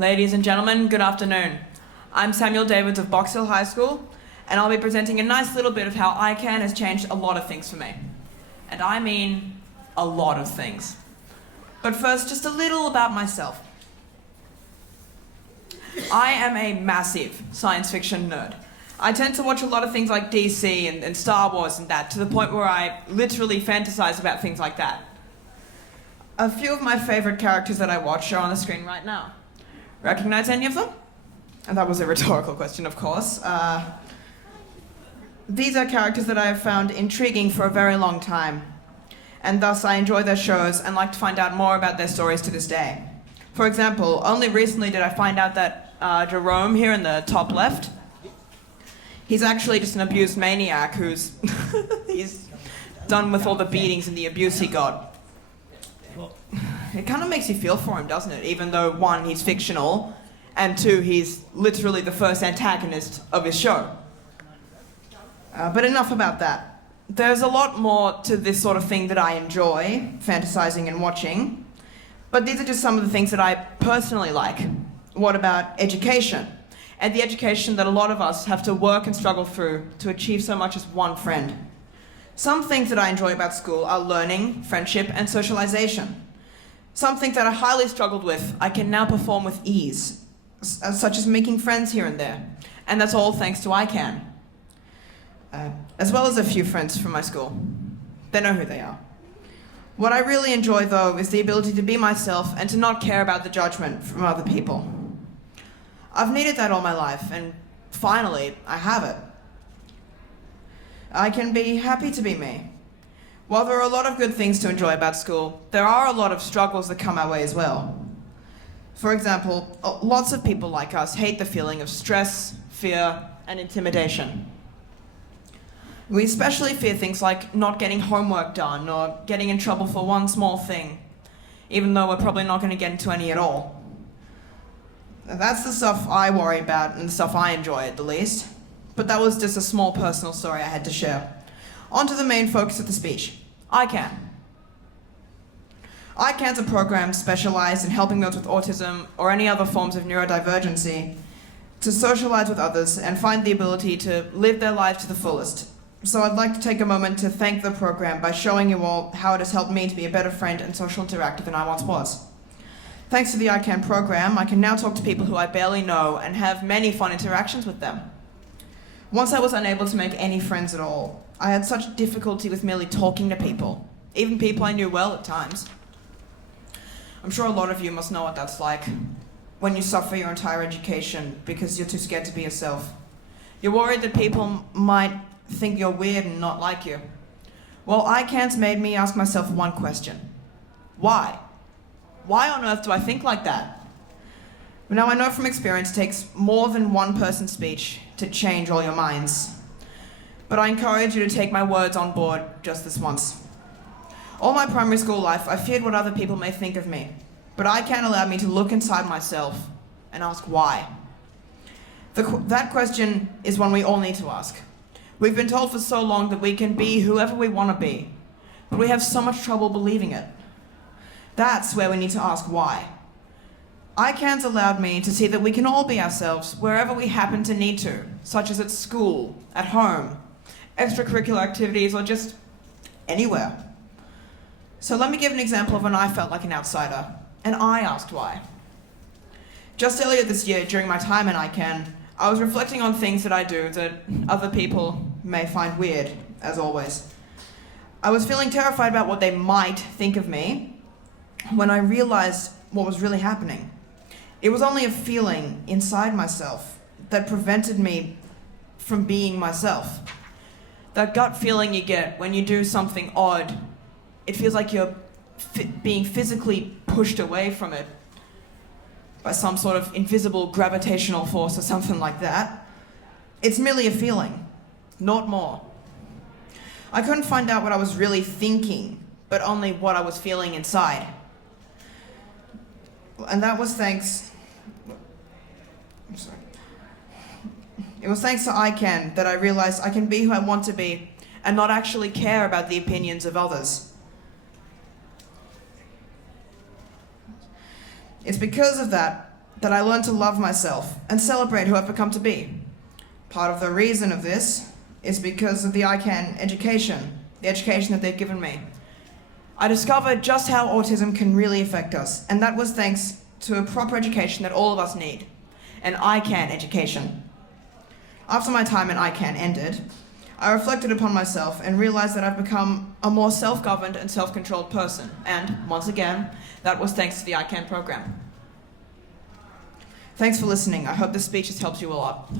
Ladies and gentlemen, good afternoon. I'm Samuel Davids of Box Hill High School, and I'll be presenting a nice little bit of how ICANN has changed a lot of things for me. And I mean a lot of things. But first, just a little about myself. I am a massive science fiction nerd. I tend to watch a lot of things like DC and Star Wars and that, to the point where I literally fantasize about things like that. A few of my favorite characters that I watch are on the screen right now. Recognize any of them? And that was a rhetorical question, of course. These are characters that I have found intriguing for a very long time, and thus I enjoy their shows and like to find out more about their stories to this day. For example, only recently did I find out that Jerome here in the top left, he's actually just an abused maniac who's he's done with all the beatings and the abuse he got. It kind of makes you feel for him, doesn't it? Even though, one, he's fictional, and two, he's literally the first antagonist of his show. But enough about that. There's a lot more to this sort of thing that I enjoy, fantasizing and watching. But these are just some of the things that I personally like. What about education? And the education that a lot of us have to work and struggle through to achieve so much as one friend. Some things that I enjoy about school are learning, friendship, and socialization. Some things that I highly struggled with, I can now perform with ease, such as making friends here and there. And that's all thanks to ICANN. As well as a few friends from my school. They know who they are. What I really enjoy, though, is the ability to be myself and to not care about the judgment from other people. I've needed that all my life, and finally, I have it. I can be happy to be me. While there are a lot of good things to enjoy about school, there are a lot of struggles that come our way as well. For example, lots of people like us hate the feeling of stress, fear, and intimidation. We especially fear things like not getting homework done or getting in trouble for one small thing, even though we're probably not going to get into any at all. That's the stuff I worry about and the stuff I enjoy at the least. But that was just a small personal story I had to share. On to the main focus of the speech. ICANN. ICANN's a program specialized in helping those with autism or any other forms of neurodivergency to socialize with others and find the ability to live their lives to the fullest. So I'd like to take a moment to thank the program by showing you all how it has helped me to be a better friend and social interactor than I once was. Thanks to the ICANN program, I can now talk to people who I barely know and have many fun interactions with them. Once I was unable to make any friends at all. I had such difficulty with merely talking to people, even people I knew well at times. I'm sure a lot of you must know what that's like, when you suffer your entire education because you're too scared to be yourself. You're worried that people might think you're weird and not like you. Well, ICANN's made me ask myself one question. Why? Why on earth do I think like that? Now, I know from experience it takes more than one person's speech to change all your minds. But I encourage you to take my words on board just this once. All my primary school life, I feared what other people may think of me. But ICANN allowed me to look inside myself and ask why. That question is one we all need to ask. We've been told for so long that we can be whoever we want to be, but we have so much trouble believing it. That's where we need to ask why. ICANN's allowed me to see that we can all be ourselves wherever we happen to need to, such as at school, at home, extracurricular activities, or just anywhere. So let me give an example of when I felt like an outsider, and I asked why. Just earlier this year, during my time in ICANN, I was reflecting on things that I do that other people may find weird, as always. I was feeling terrified about what they might think of me when I realized what was really happening. It was only a feeling inside myself that prevented me from being myself. That gut feeling you get when you do something odd, it feels like you're being physically pushed away from it by some sort of invisible gravitational force or something like that. It's merely a feeling, not more. I couldn't find out what I was really thinking, but only what I was feeling inside. And that was thanks... I'm sorry. It was thanks to ICANN that I realized I can be who I want to be and not actually care about the opinions of others. It's because of that that I learned to love myself and celebrate who I've become to be. Part of the reason of this is because of the ICANN education, the education that they've given me. I discovered just how autism can really affect us, and that was thanks to a proper education that all of us need, an ICANN education. After my time in ICANN ended, I reflected upon myself and realized that I've become a more self-governed and self-controlled person, and once again, that was thanks to the ICANN program. Thanks for listening. I hope this speech has helped you a lot.